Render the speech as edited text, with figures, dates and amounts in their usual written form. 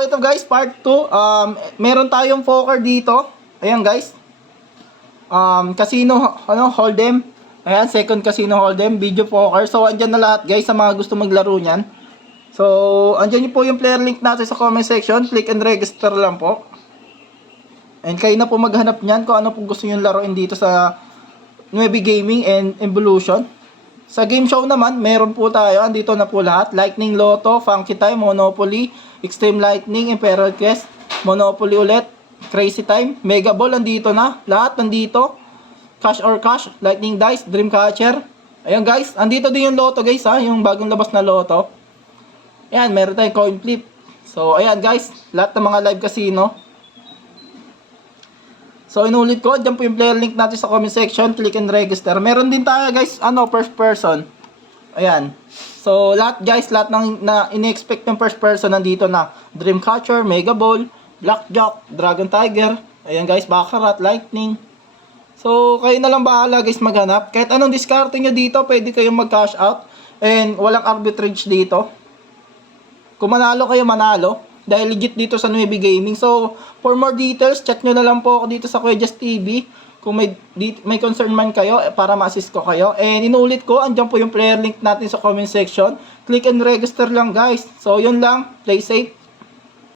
So ito guys, part 2. Meron tayong poker dito. Ayan guys. Casino Hold'em. Ayan, second casino Hold'em, video poker. So andyan na lahat guys sa mga gusto maglaro niyan. So andyan po yung player link natin sa comment section. Click and register lang po. And kayo na po maghanap niyan kung ano po gusto niyo laruin dito sa Nuevi Gaming and Evolution. Sa game show naman, meron po tayo. Andito na po lahat. Lightning Lotto, Funky Time, Monopoly, Extreme Lightning, Imperial Quest, Monopoly ulit, Crazy Time, Mega Ball, andito na. Lahat nandito. Cash or Cash, Lightning Dice, Dreamcatcher. Ayan guys, andito din yung Lotto guys ha. Yung bagong labas na Lotto. Ayan, meron tayong coin flip. So ayan guys, lahat ng mga live casino. So inulit ko, dyan po yung player link natin sa comment section, click and register. Meron din tayo guys, first person. Ayan. So lahat guys, lahat ng in-expect ng first person nandito na. Dreamcatcher, Mega Ball, Blackjack, Dragon Tiger. Ayan guys, Baccarat, Lightning. So kayo na lang bahala guys maghanap. Kahit anong diskarte nyo dito, pwede kayong mag-cash out. And walang arbitrage dito. Kung manalo kayo, manalo. Dahil legit dito sa Nuevi Gaming. So, for more details, chat nyo na lang po ako dito sa Kuya Just TV. Kung may concern man kayo, para ma-assist ko kayo. And inulit ko, andyan po yung player link natin sa comment section. Click and register lang guys. So, yun lang. Play safe.